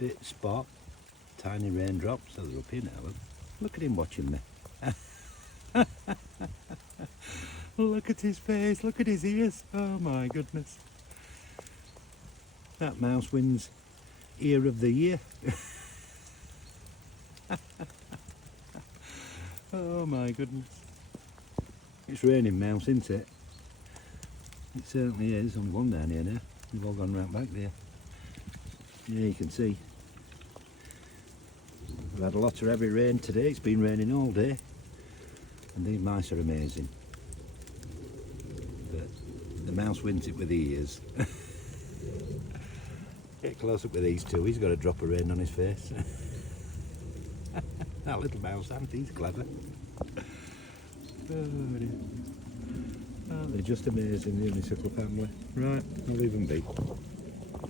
bit spot, tiny raindrops. So they're up here now. Look at him watching me. Look at his face, look at his ears. Oh my goodness. That mouse wins ear of the year. Oh my goodness. It's raining mouse, isn't it? It certainly is. There's only one down here now. They've all gone right back there. Yeah, you can see. We've had a lot of heavy rain today. It's been raining all day. And these mice are amazing. But the mouse wins it with the ears. Get close up with these two. He's got a drop of rain on his face. That little mouse ant, he's clever. Oh dear. Oh, they're just amazing, the honeysuckle family. Right, I'll leave them be.